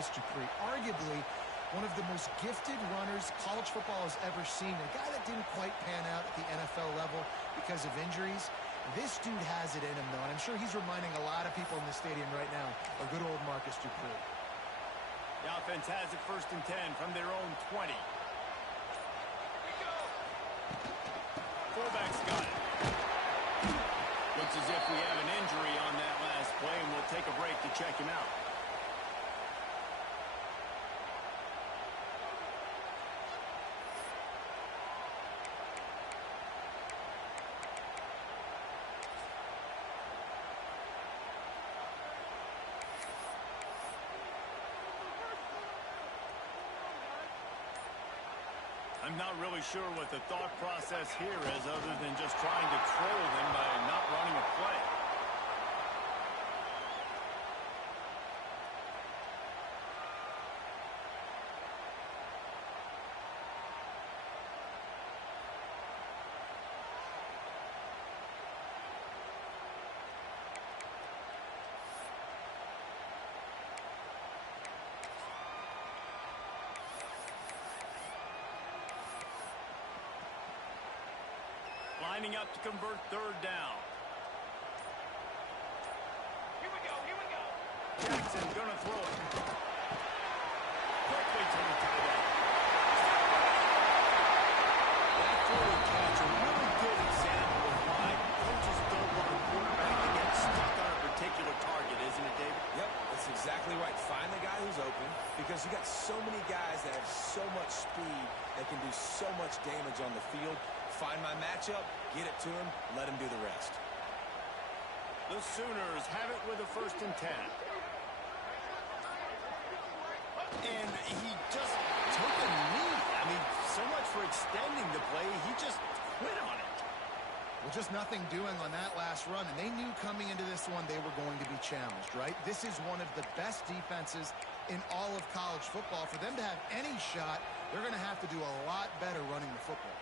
Marcus Dupree, arguably one of the most gifted runners college football has ever seen. A guy that didn't quite pan out at the NFL level because of injuries. This dude has it in him, though, and I'm sure he's reminding a lot of people in the stadium right now of good old Marcus Dupree. The offense has it 1st and 10 from their own 20. Fullback's got it. Looks as if we have an injury on that last play, and we'll take a break to check him out. I'm not really sure what the thought process here is other than just trying to troll them by not running a play. Lining up to convert 3rd down. Here we go. Jackson gonna throw it. Quickly to the tight end. That forward catch, a really good example of why coaches don't want a quarterback to get stuck on a particular target, isn't it, David? Yep, that's exactly right. Find the guy who's open, because you got so many guys that have so much speed that can do so much damage on the field. Find my matchup, get it to him, let him do the rest. The Sooners have it with a 1st and 10. And he just took a knee. I mean, so much for extending the play. He just quit on it. Well, just nothing doing on that last run, and they knew coming into this one they were going to be challenged, right? This is one of the best defenses in all of college football. For them to have any shot, they're going to have to do a lot better running the football.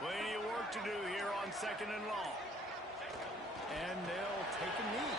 Plenty of work to do here on 2nd and long. And they'll take a knee.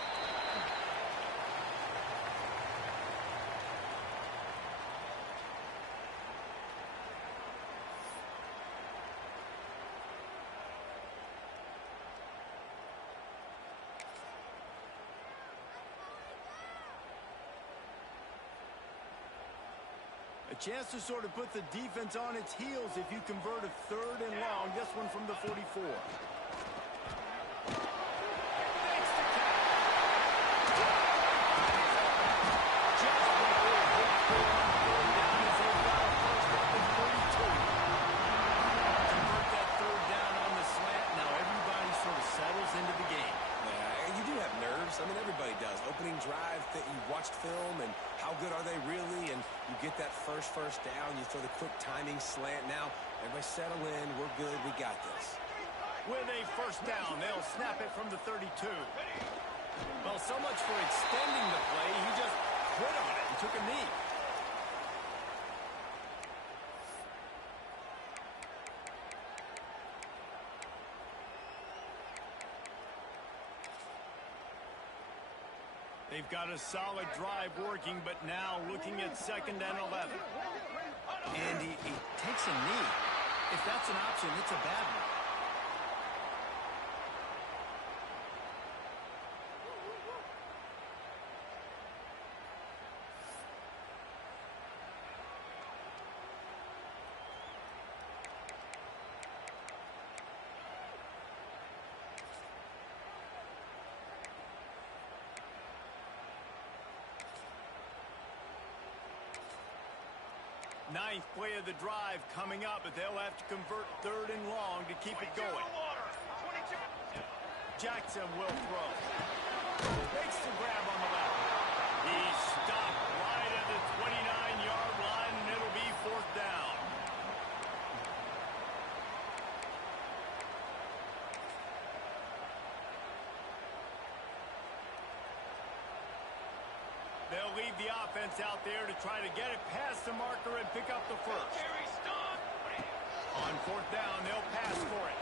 A chance to sort of put the defense on its heels if you convert a 3rd and long. This one from the 44. I mean, everybody does. Opening drive, that you watched film, and how good are they really? And you get that first down, you throw the quick timing slant. Now, everybody settle in. We're good. We got this. With a 1st down, they'll snap it from the 32. Well, so much for extending the play. He just quit on it and took a knee. They've got a solid drive working, but now looking at 2nd and 11. And he takes a knee. If that's an option, it's a bad one. Ninth play of the drive coming up, but they'll have to convert 3rd and long to keep it going. Jackson will throw. Makes the grab on the left. He's stopped right at the 29-yard line, and it'll be 4th down. They'll leave the offense out there to try to get it past the marker and pick up the 1st. On 4th down, they'll pass for it.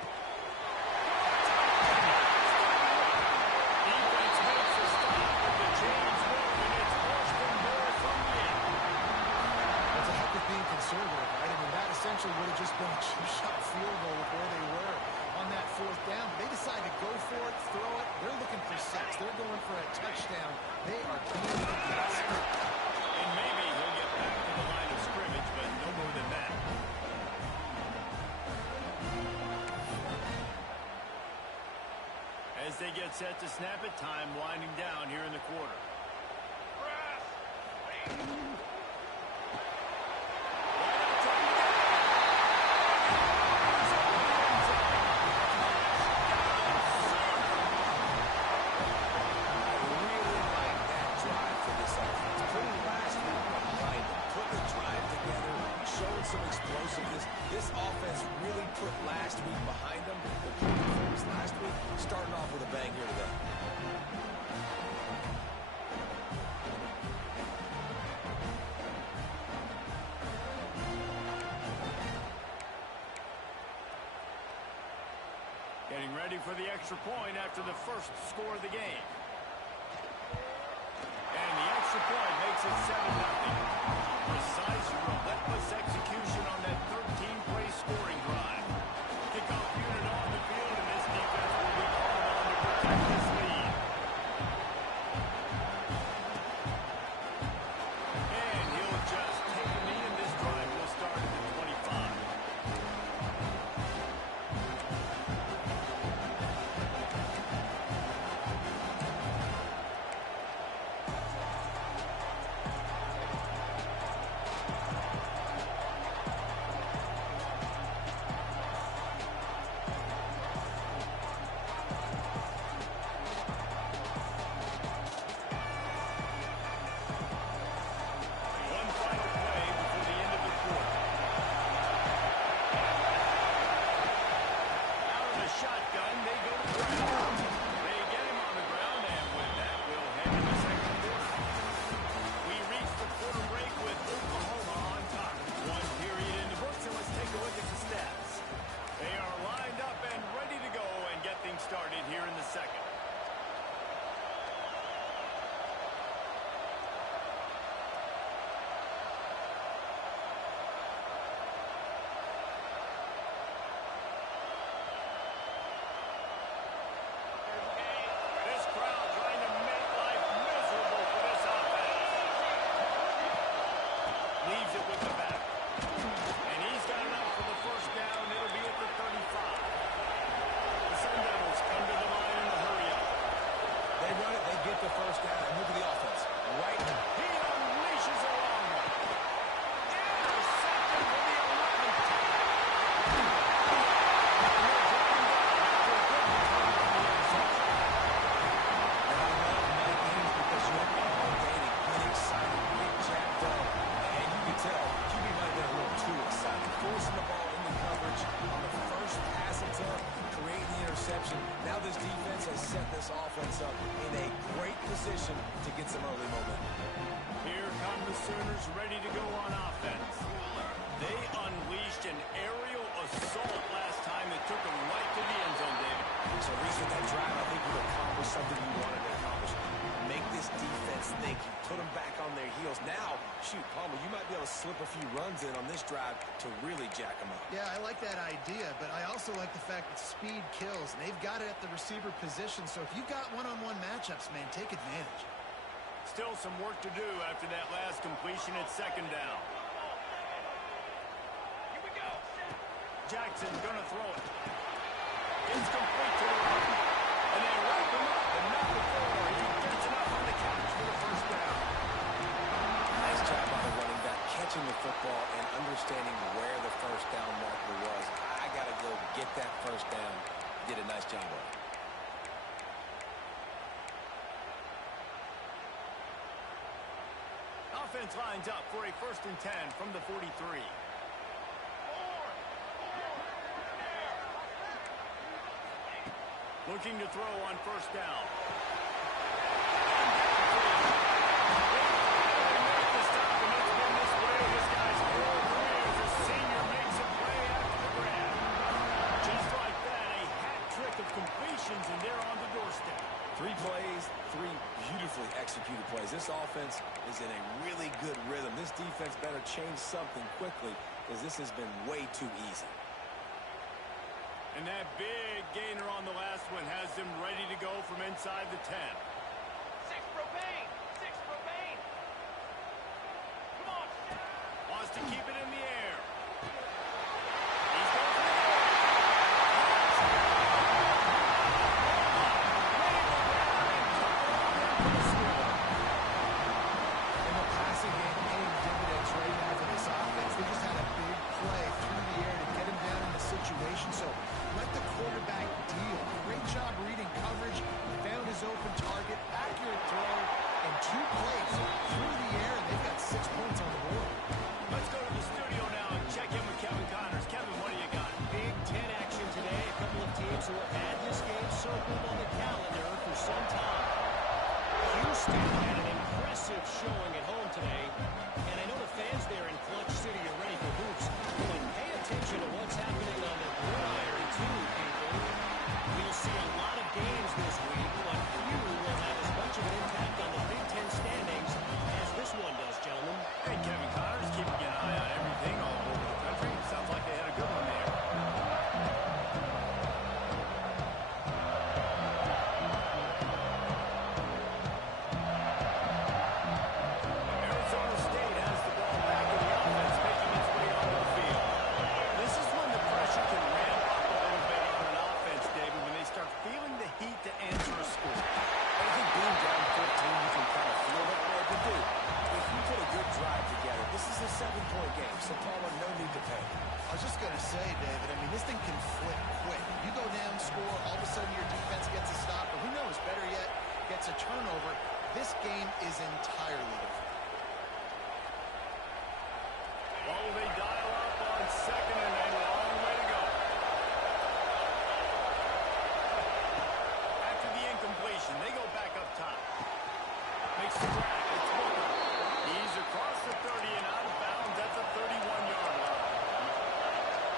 Defense makes a stop, but the chains move, and it's 1st and more from the end. fourth down. They decide to go for it, throw it. They're looking for 6. They're going for a touchdown. They are being aggressive. And maybe he'll get back to the line of scrimmage, but no more than that. As they get set to snap it, time winding down here in the quarter. Some explosiveness. This offense really put last week behind them. The performance last week starting off with a bang here today. Getting ready for the extra point after the first score of the game. And the extra point makes it 7-0. Precise, relentless execution on that 13-play scoring drive. Kickoff unit on the field, and this defense will be called on to protect this lead. And he'll just take a knee, and this drive will start at the 25. Started here in the second. This crowd trying to make life miserable for this offense. Leaves it with the back. And he's got enough for the first down. It'll be at the 35. Sun Devils come to the line in a hurry up. They run it, they get the first down, and look at the offense. Right now. He unleashes a long one. Intercepted for the 11th time. And I love night games because you're all dating, get excited, get jacked up. And you can tell, QB might have been a little too excited. Forcing the ball into coverage on the first pass attempt, creating the interception. Now this defense has set this offense up in a great position to get some early momentum. Here come the Sooners ready to go on offense. They unleashed an aerial assault last time that took them right to the end zone, David. So, Reese, with that drive, I think you accomplished something you wanted to accomplish. Make this defense think. You put them back on their heels. Now, shoot, Palmer, you might be able to slip a few runs in on this drive to really jack them up. Yeah, I like that idea, but I also like the fact that speed kills, and they've got it at the receiver position. So if you've got one-on-one matchups, man, take advantage. Still some work to do after that last completion at second down. Here we go. Jackson gonna throw it. It's complete to the right. And they wrap him up, and not before he gets enough on the catch for the first down. Nice job by the running back, catching the football and understanding where the first down marker was. I got to go get that first down. Did a nice job of it. Offense lines up for a 1st and 10 from the 43. Looking to throw on first down. Completions, and they're on the doorstep. 3 plays, 3 beautifully executed plays. This offense is in a really good rhythm. This defense better change something quickly because this has been way too easy. And that big gainer on the last one has him ready to go from inside the 10. Six propane! Six propane! Come on! Wants to keep it in the air. He's going for the In the passing game, paying dividends right now for this offense. They just had a big play through the air to get him down in the situation. So let the quarterback deal. Great job reading coverage. Found his open target. Accurate throw. And 2 plays through the air. And they've got 6 points on the board. Let's go to the studio now and check in with Kevin Connors. Kevin, what do you got? Big Ten action today. A couple of teams who have had this game circled on the calendar for some time. Houston had an impressive showing at home today. And I know the fans there in Clutch City are ready for hoops. But pay attention to what's happening on the gridiron, too, people. We'll see a lot of games this week, but few will have as much of an impact on the Big Ten standings as this one does, gentlemen. Hey, Kevin Connors, keeping an eye on everything all over the country. Sounds like they had a good one there. Arizona State has the ball back in the offense, making its way onto the field. This is when the pressure can ramp up a little bit on an offense, David, when they start feeling the heat to answer a score. I think being down 14, you can kind of feel that way. But, dude, if you put a good drive together, this is a 7-point game, so Palmer, no need to panic. I was just going to say, David, I mean, this thing can flip quick. You go down, score, all of a sudden your defense gets a stop, or who knows, better yet, gets a turnover. This game is entirely different. What will they dial up on second and a long way to go? After the incompletion, they go back up top. Makes the grab. It's Booker. He's across the 30 and out of bounds. That's a 31-yard line.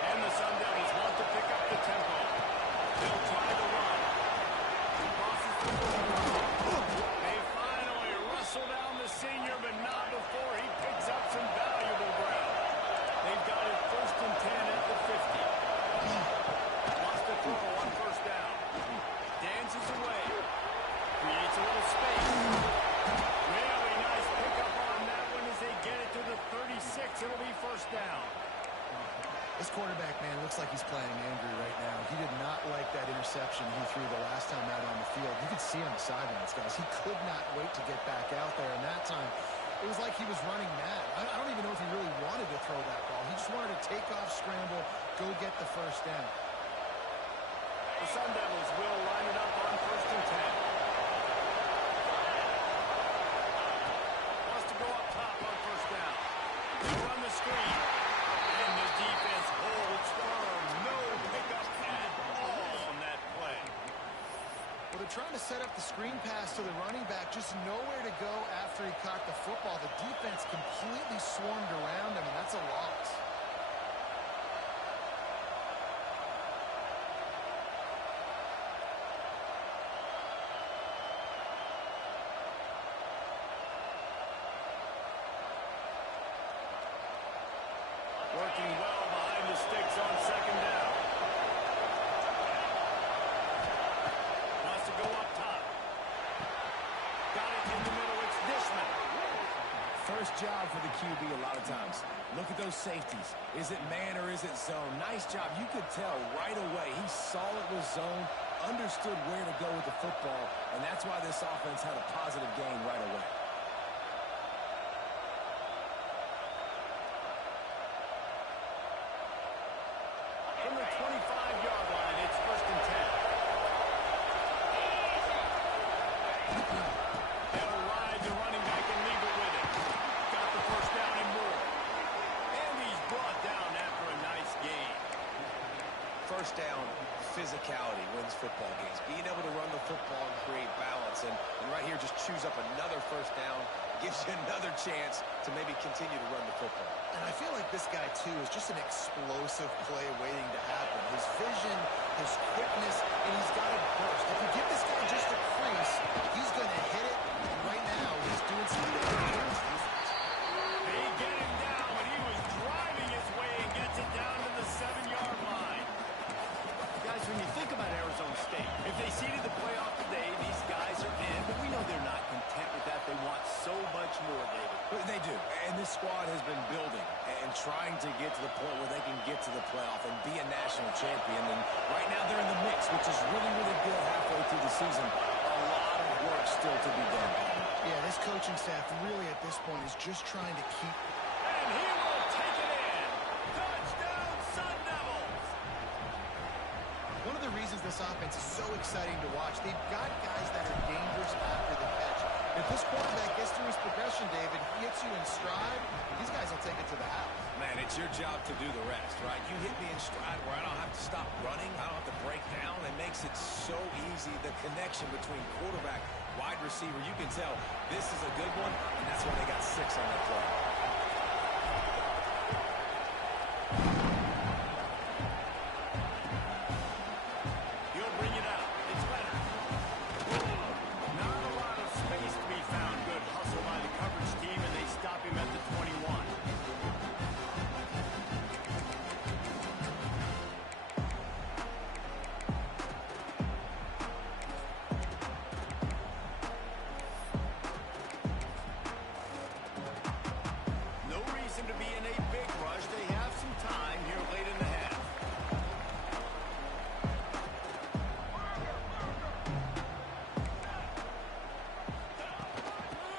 And the Sun Devils want to pick up the tempo. They'll try to run. Crosses the 40. They finally wrestle down the senior, but not before he picks up some valuable ground. They've got it 1st and 10 at the 50. Wants to throw on 1st down. Dances away. Creates a little space. Really nice pickup on that one as they get it to the 36. It'll be 1st down. This quarterback, man, looks like he's playing angry right now. He did not like that interception he threw the last time out on the field. You could see on the sidelines, guys. He could not wait to get back out there, and that time it was like he was running mad. I don't even know if he really wanted to throw that ball. He just wanted to take off, scramble, go get the 1st down. The Sun Devils will line it up on 1st and 10. Wants to go up top on 1st down. They'll run the screen. And the defense holds firm. No pickup at all on that play. Well, they're trying to set up the screen pass to the running back. Just nowhere to go after he caught the football. The defense completely swarmed around him, and that's a loss. Working well behind the sticks on 2nd down. Wants to go up top. Got it in the middle. It's Dishman. First job for the QB a lot of times. Look at those safeties. Is it man or is it zone? Nice job. You could tell right away. He saw it was zone, understood where to go with the football, and that's why this offense had a positive gain right away. From the 25-yard line, it's 1st and 10. They'll ride the running back and leave it with him. Got the 1st down and more. And he's brought down after a nice game. 1st down, physicality wins football games. Being able to run the football and create balance. And right here, just choose up another 1st down. Gives you another chance to maybe continue to run the football. And I feel like this guy, too, is just an explosive play waiting to happen. His vision, his quickness, and he's got a burst. If you give this guy just a crease, he's going to hit it. And right now, he's doing some damage on his defense. They get him down, but he was driving his way and gets it down to the 7-yard line. Guys, seeded the playoff today. These guys are in, but we know they're not content with that. They want so much more, David. But they do, and this squad has been building and trying to get to the point where they can get to the playoff and be a national champion. And right now they're in the mix, which is really, really good halfway through the season. A lot of work still to be done. Yeah, this coaching staff really at this point is just trying to keep. And he will take it in. Touchdown, Sun Devils. One of the reasons this offense is so exciting to watch, they've got guys that are dangerous after the catch. If this quarterback gets through his progression, David, he hits you in stride, these guys will take it to the house. Man, it's your job to do the rest, right? You hit me in stride where I don't have to stop running. I don't have to break down. It makes it so easy. The connection between quarterback, wide receiver, you can tell this is a good one, and that's why they got 6 on that play. He'll bring it out. It's Leonard. Not a lot of space to be found. Good hustle by the coverage team, and they stop him at the 21. No reason to be in a big rush. They have some time here late in the half.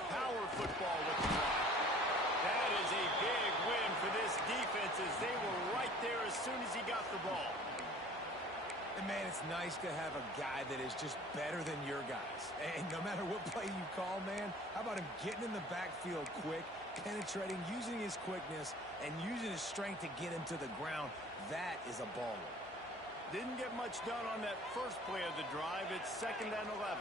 Power football with the block. That is a big win for this defense as they were right there as soon as he got the ball. And, man, it's nice to have a guy that is just better than your guys. And no matter what play you call, man, how about him getting in the backfield quick, penetrating, using his quickness, and using his strength to get him to the ground? That is a baller. Didn't get much done on that first play of the drive. It's 2nd and 11.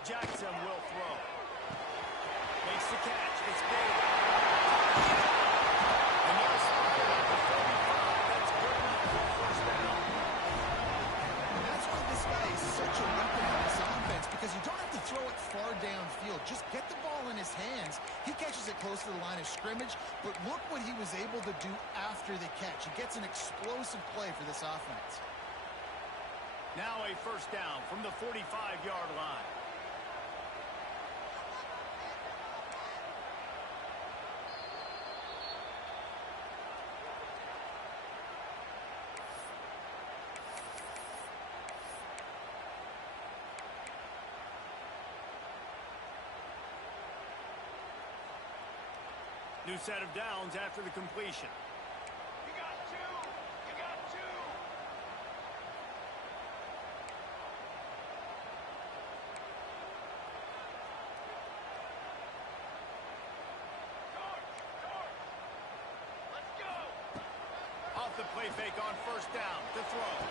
Jackson will throw. Makes the catch. It's big. And now spotted at the 35. That's good enough for a first down. And that's why this guy is such a weapon in this offense, because you don't have to throw it far downfield. Just get the ball in his hands. He catches it close to the line of scrimmage, but look what he was able to do after the catch. He gets an explosive play for this offense. Now a first down from the 45-yard line. New set of downs after the completion. You got 2. You got 2. Let's go. Off the play fake on first down to throw.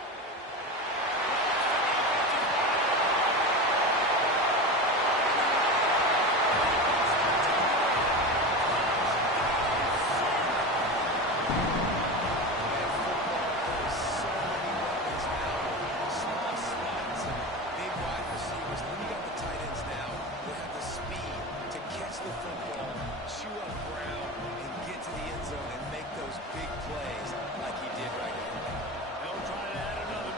They'll try to add another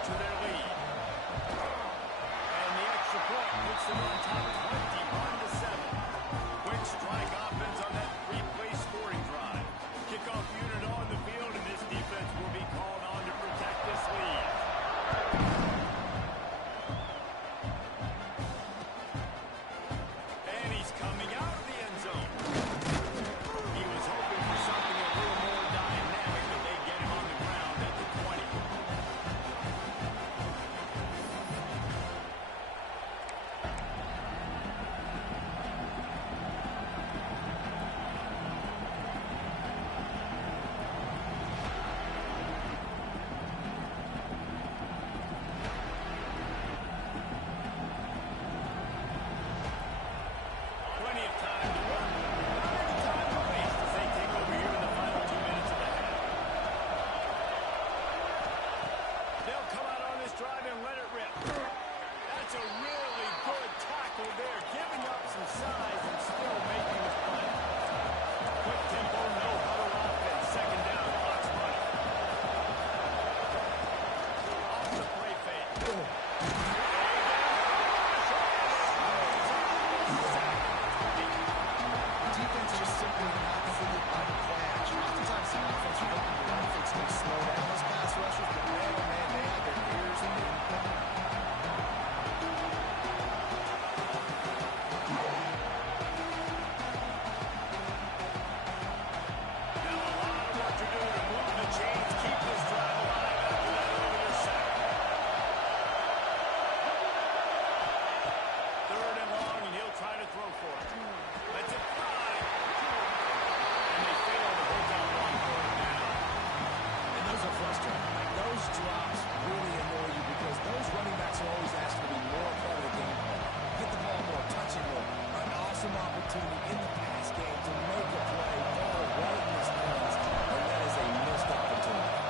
awesome opportunity in the pass game to make a play, ball right in his hands, and that is a missed opportunity.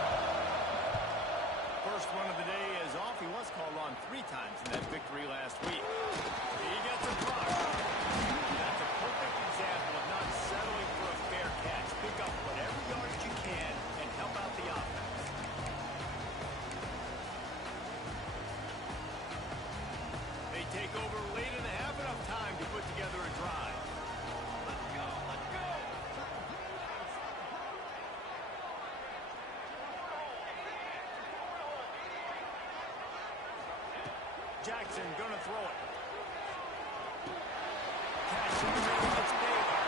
First run of the day is off. He was called on 3 times in that victory last week. He gets a block. That's a perfect example of not settling for a fair catch. Pick up whatever yardage you can and help out the offense. They take over late in the half, enough time to put together a drive. Let's go, let's go! Jackson gonna throw it. Cashing it's Bailey.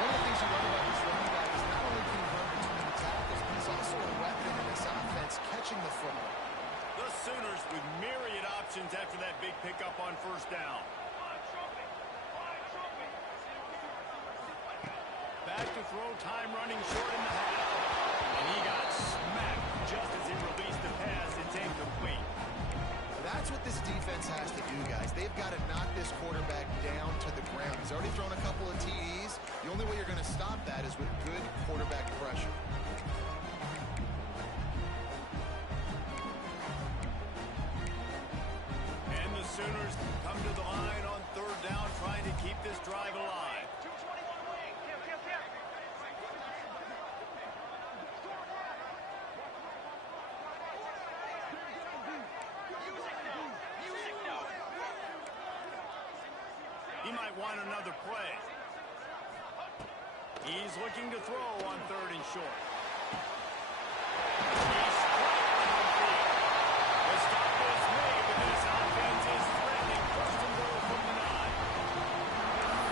One of the things you love about this running back is not only can he run between the tackles, but he's also a weapon in this offense, catching the football. The Sooners with myriad options after that big pickup on first down. Wide trumpet! Wide trumpet! Back to throw, time running short in the half. And he got smacked just as he released the pass. It's incomplete. That's what this defense has to do, guys. They've got to knock this quarterback down to the ground. He's already thrown a couple of TDs. The only way you're going to stop that is with good quarterback pressure. And the Sooners come to the line on third down, trying to keep this drive alive. 221 wing! Him, him, him! Music now! Music now! He might want another play. He's looking to throw on third and short. He's straight downfield. The stop is made, and this offense is threatening first and goal from the 9.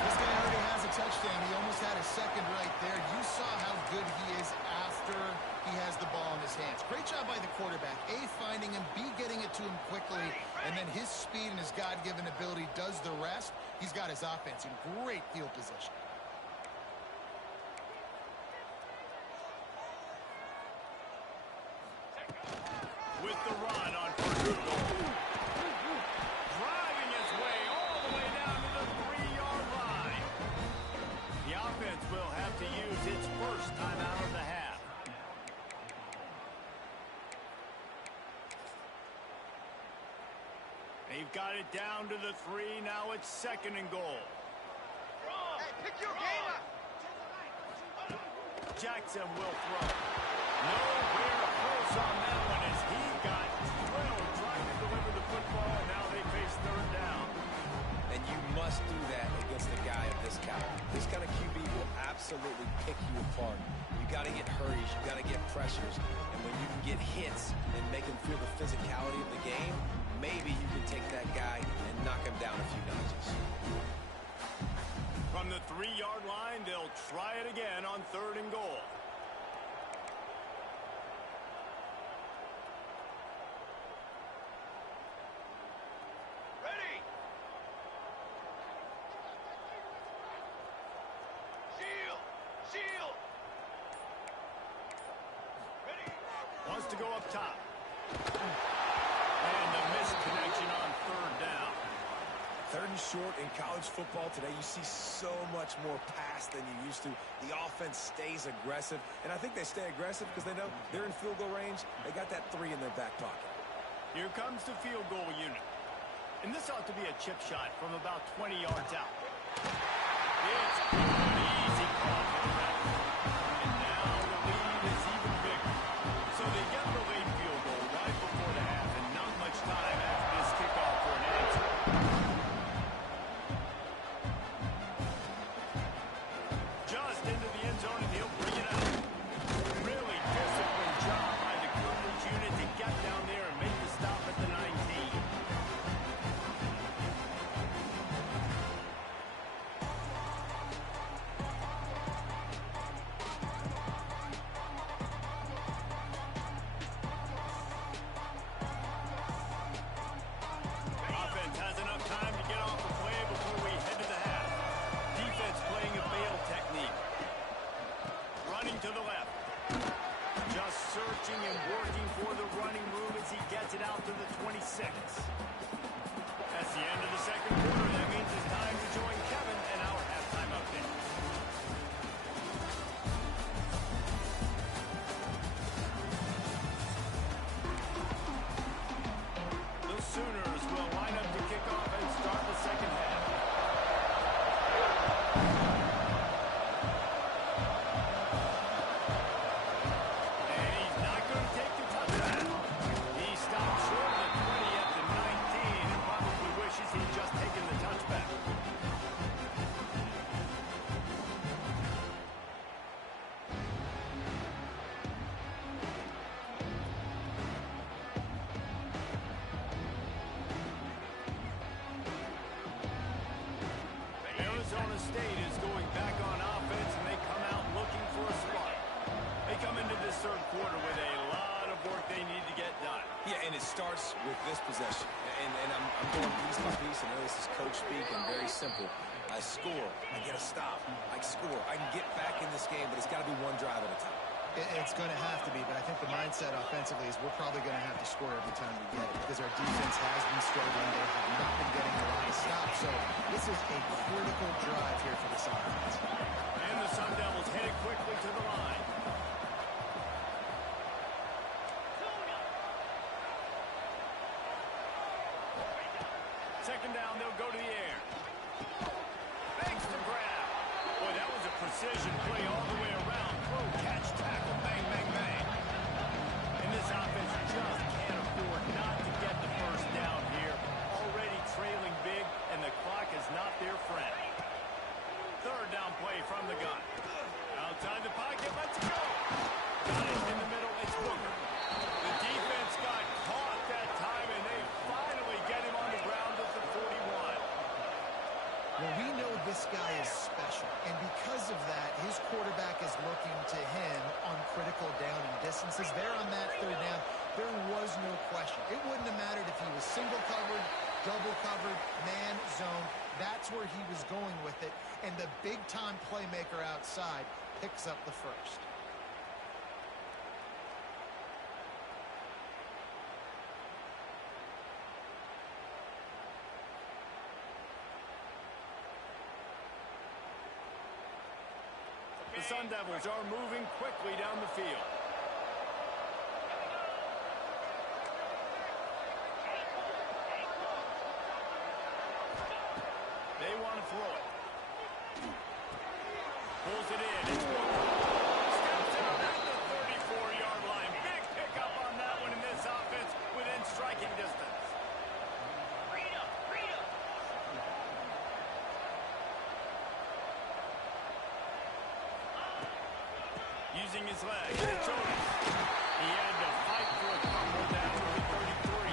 This guy already has a touchdown. He almost had a second right there. You saw how good he is after he has the ball in his hands. Great job by the quarterback. A, finding him. B, getting it to him quickly. And then his speed and his God-given ability does the rest. He's got his offense in great field position. With the run on first and goal. Driving his way all the way down to the 3-yard line. The offense will have to use its first time out of the half. They've got it down to the 3. Now it's second and goal. Hey, pick your game up! Jackson will throw. Nowhere close on that one as he got drilled trying to deliver the football, and now they face third down. And you must do that against a guy of this caliber. This kind of QB will absolutely pick you apart. You got to get hurries, you got to get pressures, and when you can get hits and make him feel the physicality of the game, maybe you can take that guy and knock him down a few notches. From the 3-yard line, they'll try it again on third and goal. Ready! Shield! Shield! Ready! Wants to go up top. And the missed connection on third down. Third and short in college football today, you see so much more pass than you used to. The offense stays aggressive, and I think they stay aggressive because they know they're in field goal range. They got that 3 in their back pocket. Here comes the field goal unit. And this ought to be a chip shot from about 20 yards out. It's an easy call for the ref. And now the lead is even bigger. So they get the late field goal right before the half, and not much time after this kickoff for an answer. Just into the end zone, and he'll bring it out. Really disciplined job by the coverage unit to get down there and make the stop at the 19. Arizona State is going back on offense, and they come out looking for a spark. They come into this third quarter with a lot of work they need to get done. Yeah, and it starts with this possession. And I'm going piece by piece. I know this is coach speak and very simple. I score. I get a stop. I score. I can get back in this game, but it's got to be one drive at a time. It's going to have to be, but I think the mindset offensively is we're probably going to have to score every time we get it because our defense has been struggling. They have not been getting a lot of stops. So this is a critical drive here for this offense. And the Sun Devils headed quickly to the line. Second down, they'll go to the air. Makes the grab. Boy, that was a precision play all the way around. Throw, catch, tackle, bang, bang, bang. And this offense just can't afford not to get the first down here. Already trailing big, and the clock is not their friend. Third down play from the gun. Outside the pocket, let's go. Got it in the middle, it's Booker. The defense got caught that time, and they finally get him on the ground at the 41. Well, we know this guy is special, and because of that, his quarterback is looking to him on critical down and distances. There on that third down, there was no question. It wouldn't have mattered if he was single covered, double covered, man, zone. That's where he was going with it, and the big-time playmaker outside picks up the first. The Sun Devils are moving quickly down the field. They want to throw it. Pulls it in. It's steps out at the 34-yard line. Big pickup on that one in this offense within striking distance. Using his leg. It's Otis. He had to fight for a fumble down to the 33.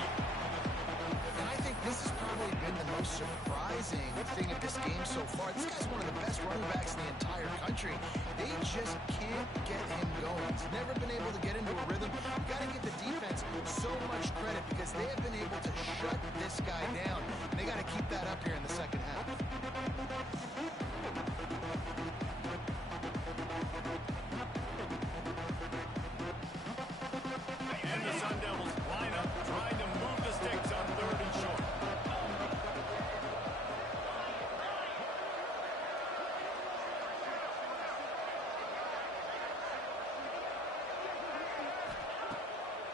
And I think this has probably been the most surprising thing of this game so far. This guy's one of the best running backs in the entire country. They just can't get him going. He's never been able to get into a rhythm. You got to give the defense so much credit because they have been able to shut this guy down. And they got to keep that up here in the second half. And the Sun Devils line up, trying to move the sticks on third and short.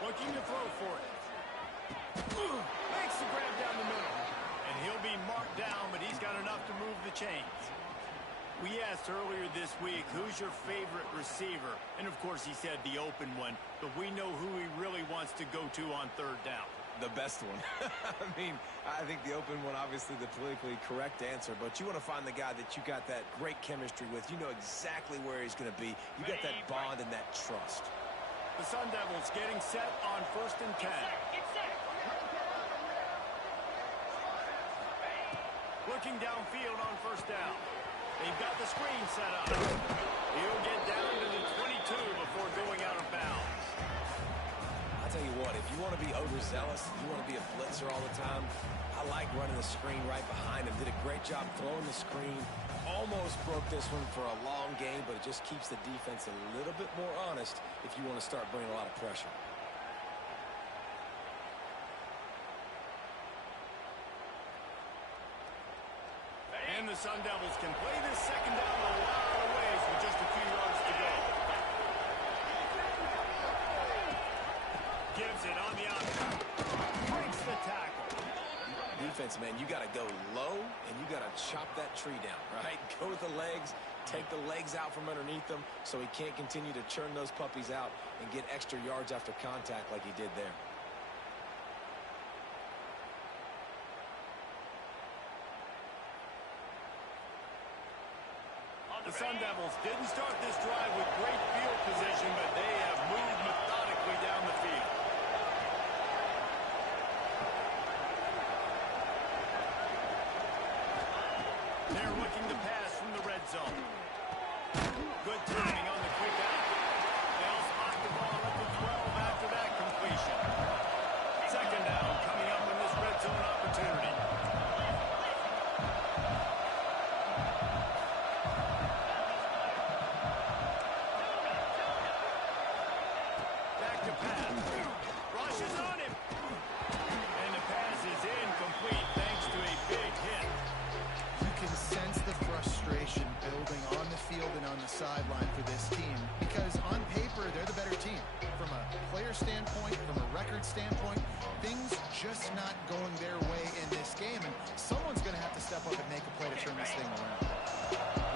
Looking to throw for it. Makes the grab down the middle. And he'll be marked down, but he's got enough to move the chains. We asked earlier this week, who's your favorite receiver? And, of course, he said the open one. But we know who he really wants to go to on third down. The best one. I mean, I think the open one, obviously the politically correct answer, but you want to find the guy that you got that great chemistry with. You know exactly where he's going to be. You got that bond and that trust. The Sun Devils getting set on 1st and 10. Looking downfield on 1st down. They've got the screen set up. He'll get down to the 22 before going out of bounds. I'll tell you what, if you want to be overzealous, if you want to be a blitzer all the time, I like running the screen right behind him. Did a great job throwing the screen. Almost broke this one for a long game, but it just keeps the defense a little bit more honest if you want to start bringing a lot of pressure. And the Sun Devils can play this second down a lot of ways with just a few yards to go. Gives it on the outside. Breaks the tackle. Defense, man, you got to go low, and you got to chop that tree down, right? Go with the legs, take the legs out from underneath them so he can't continue to churn those puppies out and get extra yards after contact like he did there. The Sun Devils didn't start this drive with great field position, but they have moved methodically down the field. They're looking to pass zone. Good timing on the quick out. They'll spot the ball at the 12 after that completion. Second down coming up in this red zone opportunity. Back to pass. Rushes on him. And the pass is incomplete thanks to a big hit. You can sense the frustration building on the field and on the sideline for this team because on paper, they're the better team. From a player standpoint, from a record standpoint, things just not going their way in this game, and someone's going to have to step up and make a play to turn this thing around.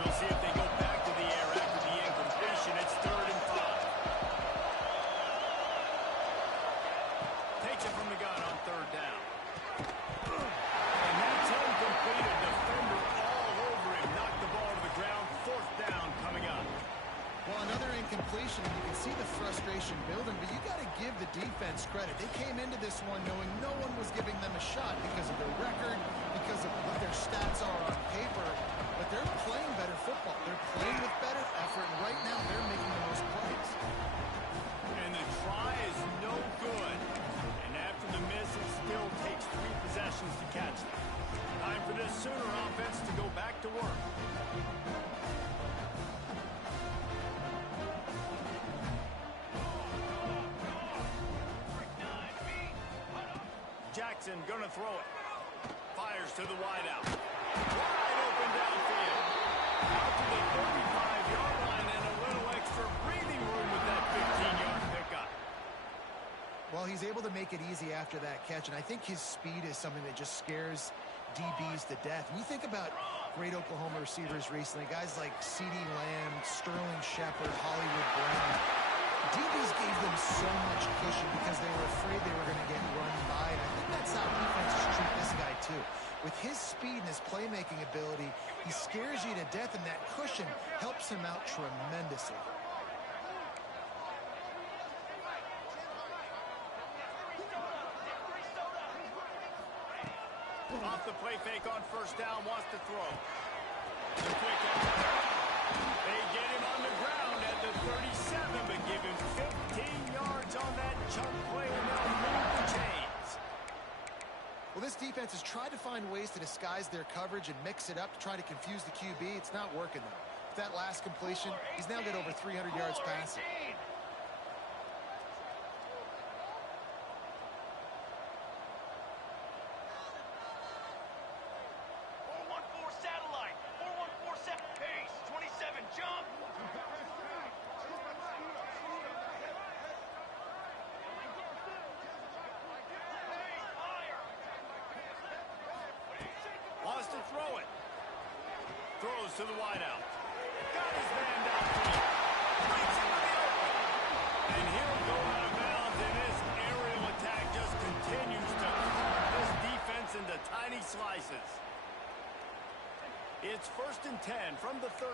We'll see if they go back to the air after the incompletion. It's 3rd and 5. Takes it from the gun on 3rd down. And that's incomplete. A defender all over him. Knocked the ball to the ground. 4th down coming up. Well, another incompletion. You can see the frustration building, but you got to give the defense credit. They came into this one knowing no one was giving them a shot because of their record, because of what their stats are on paper, but they're playing better football. They're playing with better effort, and right now they're making the most plays. And the try is no good. And after the miss, it still takes 3 possessions to catch them. Time for this Sooner offense to go back to work. Jackson gonna throw it. Fires to the wideout. Wide open downfield. Out to the 35-yard line and a little extra breathing room with that 15-yard pickup. Well, he's able to make it easy after that catch, and I think his speed is something that just scares DBs to death. When you think about great Oklahoma receivers recently, guys like CeeDee Lamb, Sterling Shepard, Hollywood Brown, DBs gave them so much cushion because they were afraid they were going to get run by. And I think that's how defenses treat this guy, too. With his speed and his playmaking ability, he scares you to death, and that cushion helps him out tremendously. Off the play fake on 1st down, wants to throw. The quick out. They get him on the ground at the 37, but give him 15 yards on that chunk play, and they'll move the chains. Well, this defense has tried to find ways to disguise their coverage and mix it up to try to confuse the QB. It's not working, though. With that last completion, he's now got over 300 yards passing. Satellite. 4147 pace. 27 jump. Wants to throw it. Throws to the wideout. Got his man downfield. Breaks into the open. And he'll go out of bounds, and this aerial attack just continues to carve this defense into tiny slices. It's 1st and 10 from the 13.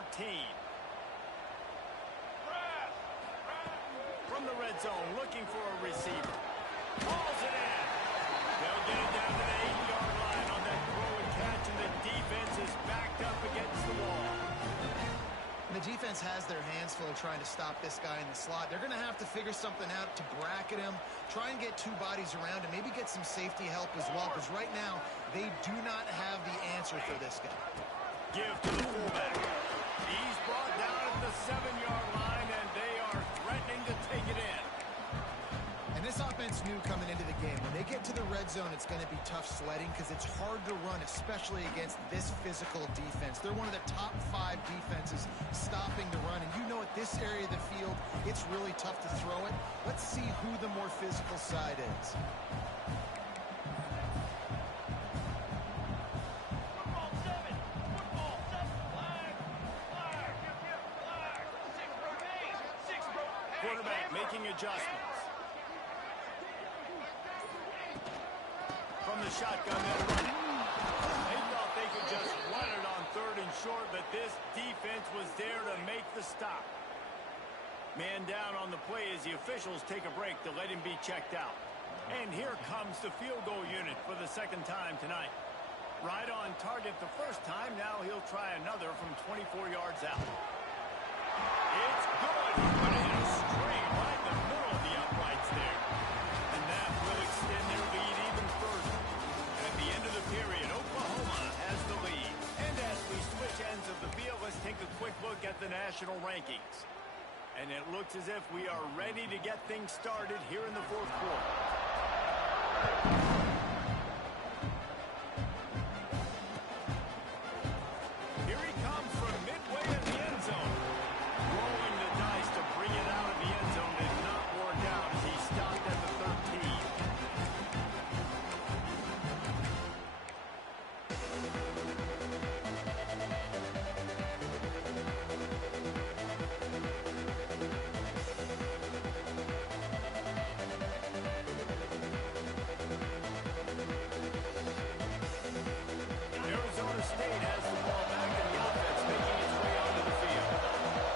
From the red zone, looking for a receiver. Hauls it in. They'll get it down to the 8-yard line on that throw and catch, and the defense is backed up against the wall. And the defense has their hands full trying to stop this guy in the slot. They're going to have to figure something out to bracket him, try and get 2 bodies around him, maybe get some safety help as well, because right now they do not have the answer for this guy. Give to the fullback. He's brought down at the 7-yard line, and they are threatening to take it in. And this offense knew coming into the game, when they get to the red zone, it's going to be tough sledding because it's hard to run, especially against this physical defense. They're one of the top 5 defenses stopping the run. And you know at this area of the field, it's really tough to throw it. Let's see who the more physical side is. Quarterback making adjustments. From the shotgun, they'll run it. They thought they could just run it on 3rd and short, but this defense was there to make the stop. Man down on the play as the officials take a break to let him be checked out. And here comes the field goal unit for the 2nd time tonight. Right on target the first time. Now he'll try another from 24 yards out. It's good. He's going to hit a string right in the middle of the uprights there. And that will extend their lead even further. At the end of the period, Oklahoma has the lead. And as we switch ends of the field, let's take a quick look at the national rankings. And it looks as if we are ready to get things started here in the fourth quarter. Here he comes from midway in the end zone. Rolling the dice to bring it out of the end zone did not work out as he stopped at the 13. Arizona State has the ball back in the offense, making its way onto the field.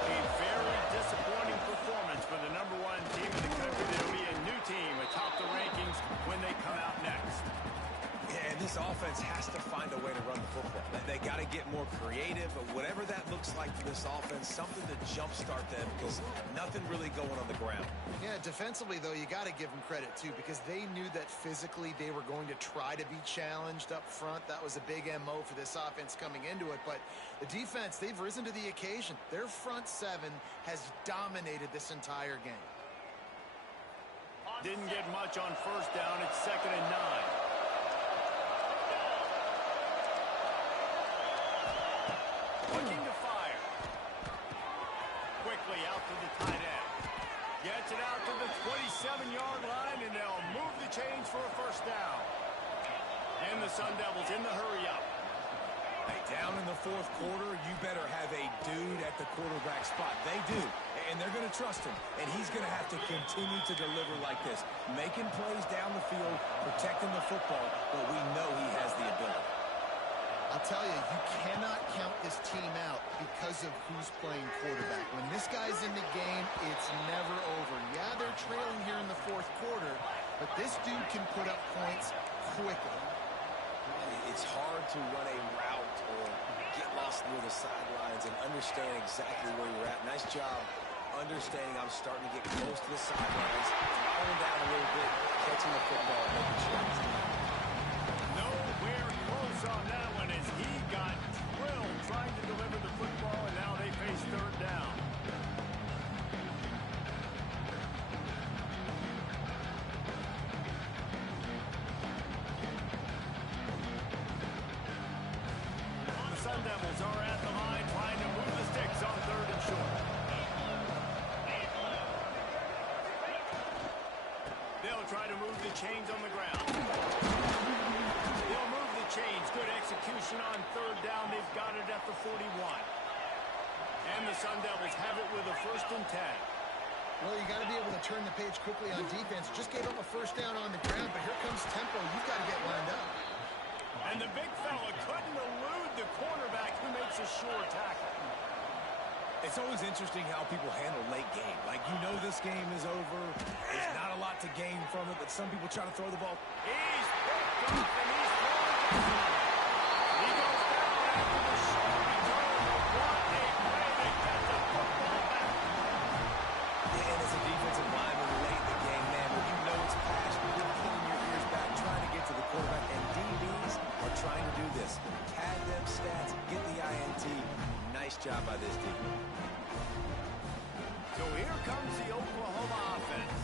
A very disappointing performance for the #1 team in the country. There'll be a new team atop the rankings when they come out next. Yeah, and this offense has to find a way to run the football. They got to get more creative, but whatever that looks like for this offense, something to jumpstart them because nothing really going on the ground. Yeah, defensively, though, you got to give them credit, too, because they knew that physically they were going to try to be challenged up front. That was a big MO for this offense coming into it. But the defense, they've risen to the occasion. Their front seven has dominated this entire game. Didn't get much on first down. It's 2nd and 9. Looking to fire. Quickly out to the tight end. Gets it out to the 27-yard line, and they'll move the chains for a first down. And the Sun Devils in the hurry-up. Hey, down in the fourth quarter, you better have a dude at the quarterback spot. They do, and they're going to trust him. And he's going to have to continue to deliver like this, making plays down the field, protecting the football, but we know he has the ability. I'll tell you, you cannot count this team out because of who's playing quarterback. When this guy's in the game, it's never over. Yeah, they're trailing here in the fourth quarter, but this dude can put up points quickly. It's hard to run a route or get lost near the sidelines and understand exactly where you're at. Nice job understanding I'm starting to get close to the sidelines, falling down a little bit, catching the football, and making shots. Nowhere close on that one as he got drilled trying to deliver the football, and now they face third down. The Sun Devils are at the line trying to move the sticks on 3rd and short. They'll try to move the chains on the ground. They'll move the chains. Good execution on 3rd down. They've got it at the 41. And the Sun Devils have it with a 1st and 10. Well, you got to be able to turn the page quickly on defense. Just gave up a first down on the ground, but here comes tempo. You've got to get lined up. And the big fella couldn't elude the cornerback who makes a sure tackle. It's always interesting how people handle late game. Like, you know this game is over. There's not a lot to gain from it, but some people try to throw the ball. He's picked up and he's thrown. He goes down after the short return. What a play to get the football back. Yeah, and as a defensive lineman late in the game, man, when you know it's past, you're pulling your ears back, trying to get to the quarterback, and DBs are trying to do this. Pad them stats, get the INT. Nice job by this team. So here comes the Oklahoma offense.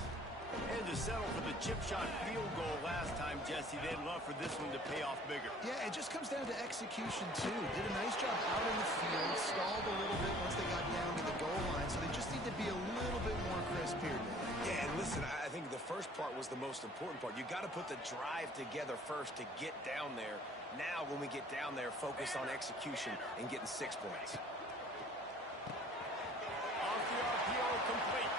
And to settle for the chip shot field goal last time, Jesse, they'd love for this one to pay off bigger. Yeah, it just comes down to execution, too. Did a nice job out in the field, stalled a little bit once they got down to the goal line, so they just need to be a little bit more crisp here today. Yeah, and listen, I think the first part was the most important part. You got to put the drive together first to get down there. Now, when we get down there, focus on execution and getting 6 points. Off the RPO, complete.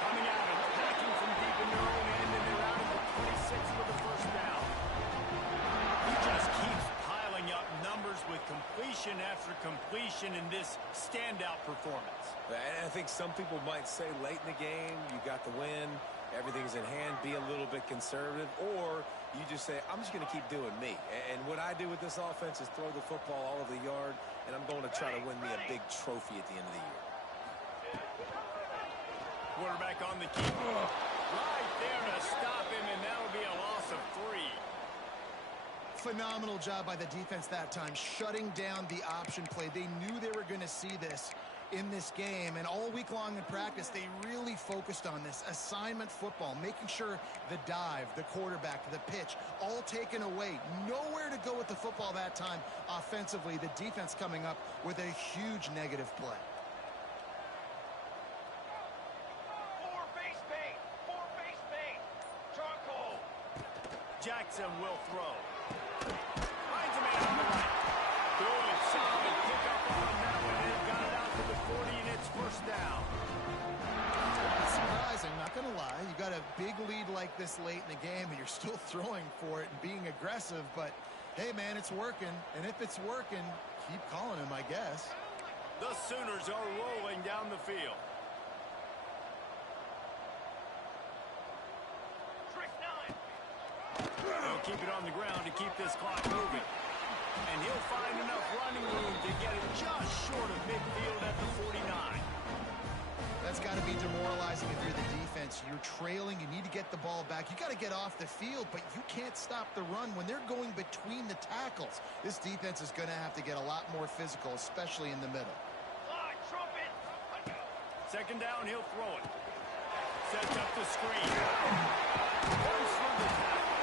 Coming out and attacking from deep in their own end, and they're out of the 26 with the first down. He just keeps piling up numbers with completion after completion in this standout performance. And I think some people might say late in the game, you got the win, everything's in hand, be a little bit conservative, or you just say, I'm just going to keep doing me. And what I do with this offense is throw the football all over the yard, and I'm going to try to win me a big trophy at the end of the year. Quarterback on the keep. Right there to stop him, and that'll be a loss of 3. Phenomenal job by the defense that time, shutting down the option play. They knew they were going to see this in this game, and all week long in practice, they really focused on this assignment football, making sure the dive, the quarterback, the pitch, all taken away. Nowhere to go with the football that time offensively. The defense coming up with a huge negative play. 4 base bait. 4 base bait. Charcoal. Jackson will throw. Finds a man on the right. Good, solid pickup on that one. They've got it out to the 40, and it's first down. It's surprising, not going to lie. You got a big lead like this late in the game, and you're still throwing for it and being aggressive. But, hey, man, it's working. And if it's working, keep calling him, I guess. The Sooners are rolling down the field. Trick 9. They'll keep it on the ground to keep this clock moving. And he'll find enough running room to get it just short of midfield at the 49. That's got to be demoralizing if you're the defense. You're trailing. You need to get the ball back. You got to get off the field, but you can't stop the run when they're going between the tackles. This defense is going to have to get a lot more physical, especially in the middle. Line, trumpet. Second down, he'll throw it. Sets up the screen. Goes through the tackle.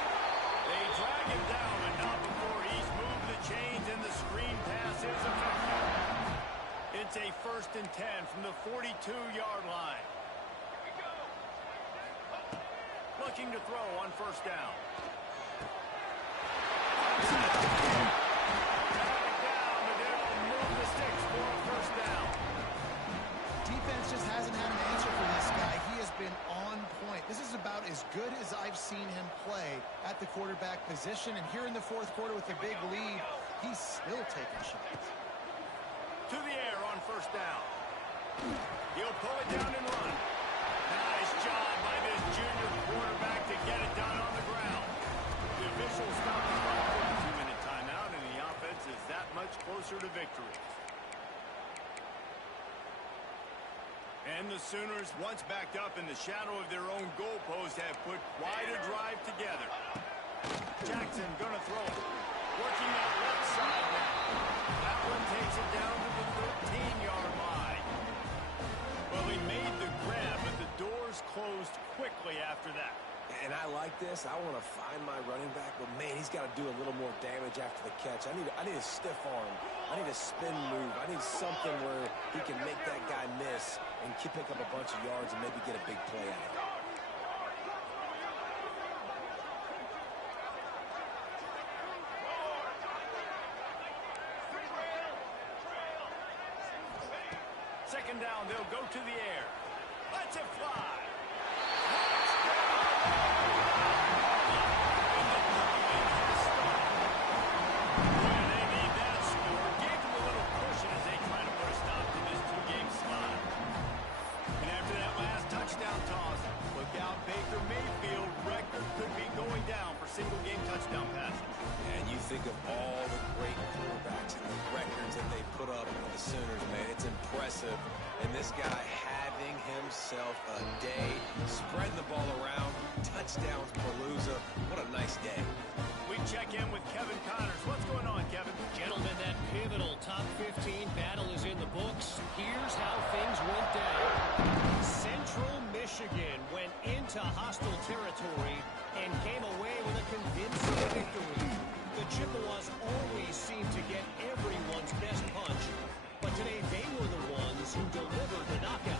They drag him down, but not before he's moved the chains, and the screen pass is effective. It's a 1st and 10 from the 42-yard line. Here we go. Looking to throw on 1st down. Down, but they'll move the sticks for a 1st down. Defense just hasn't had an answer for this guy. He has been on point. This is about as good as I've seen him play at the quarterback position. And here in the 4th quarter with a big lead, he's still taking shots. To the air on 1st down. He'll pull it down and run. Nice job by this junior quarterback to get it done on the ground. The officials stop the clock for a 2-minute timeout, and the offense is that much closer to victory. And the Sooners, once backed up in the shadow of their own goalpost, have put quite a drive together. Jackson gonna throw it. Working that left side now. That one takes it down to the 13-yard line. Well, he made the grab, but the doors closed quickly after that. And I like this. I want to find my running back, but, man, he's got to do a little more damage after the catch. I need a stiff arm. I need a spin move. I need something where he can make that guy miss and pick up a bunch of yards and maybe get a big play out of it. Second down, they'll go to the air. Lets it fly. They need that score. Gave them a little cushion as they try to put a stop to this 2-game slide. And after that last touchdown toss, look out, Baker Mayfield. Record could be going down for single-game touchdown passes. And you think of all the great quarterbacks and the records that they put up with the Sooners, man. It's impressive. And this guy having himself a day, spreading the ball around, touchdowns, Palooza. What a nice day. We check in with Kevin Connors. What's going on, Kevin? Gentlemen, that pivotal top 15 battle is in the books. Here's how things went down. Central Michigan went into hostile territory and came away with a convincing victory. The Chippewas always seem to get everyone's best punch, but today they were the ones who delivered the knockout.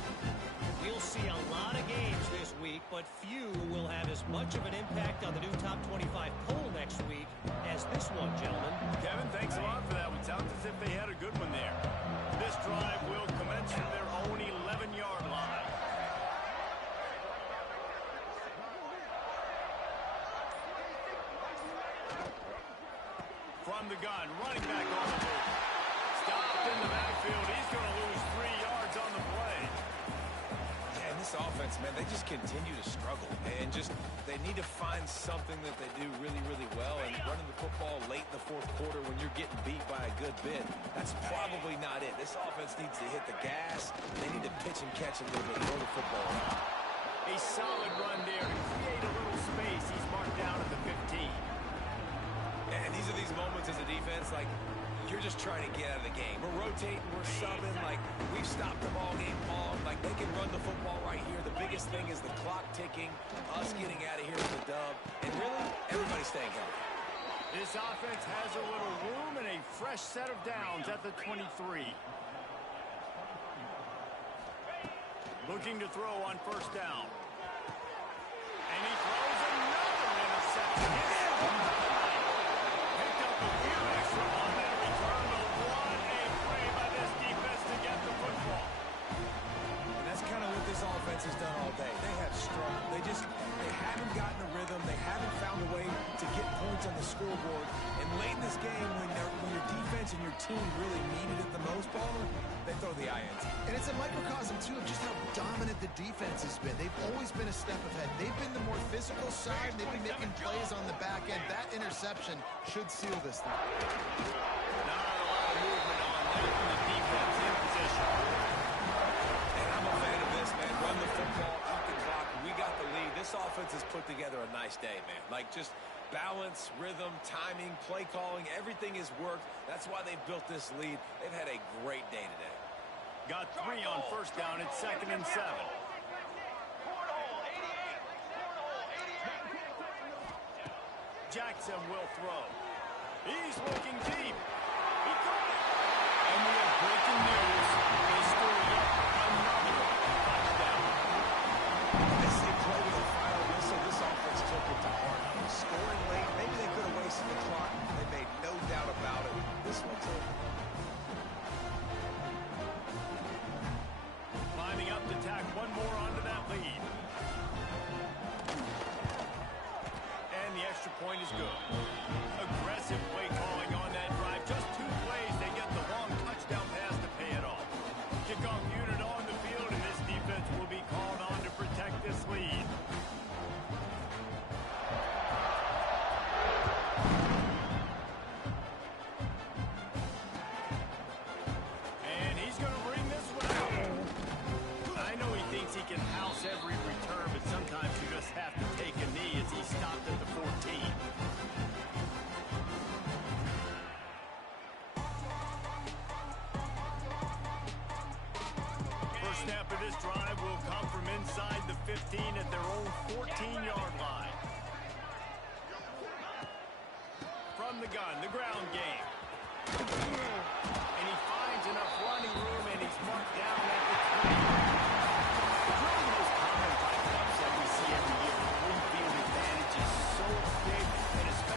We'll see a lot of games this week, but few will have as much of an impact on the new top 25 poll next week as this one, gentlemen. Kevin, thanks a lot for that one. Sounds as if they had a good one there. This drive will commence from their own 11-yard line. From the gun, running back on the move. Stopped in the backfield. He's going to lose 3 yards on the play. Yeah, and this offense, man, they just just continue to struggle. And they need to find something that they do really, really well. And running the football late in the fourth quarter when you're getting beat by a good bit, that's probably not it. This offense needs to hit the gas. They need to pitch and catch a little bit, throw the football around. A solid run there to create a little space. He's marked down at the 15. And these are these moments as a defense, like, you're just trying to get out of the game. We're rotating, we're subbing, like, we've stopped them all game long. Like, they can run the football right here. The biggest thing is the clock ticking, us getting out of here with the dub, and really, everybody staying healthy. This offense has a little room and a fresh set of downs at the 23. Looking to throw on first down. And he throws another interception. Picked up a few extra on that return, but what a play by this defense to get the football. And that's kind of what this offense has done all day. They have struggled. They haven't gotten a rhythm. They haven't found a way to get points on the scoreboard. And late in this game, when your defense and your team really needed it the most, Palmer, they throw the INT. And it's a microcosm, too, of just how dominant the defense has been. They've always been a step ahead. They've been the more physical side. They've been making plays on the back end. That interception should seal this thing. Not a lot of movement on that from the defense in position. And I'm a fan of this, man. Run the football, eat the clock. We got the lead. This offense has put together a nice day, man. Like, just balance, rhythm, timing, play calling, everything has worked. That's why they've built this lead. They've had a great day today. Got 3 on first down. It's 2nd and 7. Jackson will throw. He's looking deep. He caught it. And we have breaking news. They scored yet another touchdown. As they play with a final whistle, this offense took it to heart. Scoring late, maybe they could have wasted the clock. They made no doubt about it. This one's over. Lining up to tack one more onto that lead. And the extra point is good. Aggressive play calling on that drive. Just 2 plays, they get the long touchdown pass to pay it off. Kickoff unit on the field, and this defense will be called on to protect this lead. And he's going to bring this one out. I know he thinks he can house every return, but sometimes you just have to take a knee as he stopped at the 14. First snap of this drive will come from inside the 15 at their own 14-yard line. From the gun, the ground game.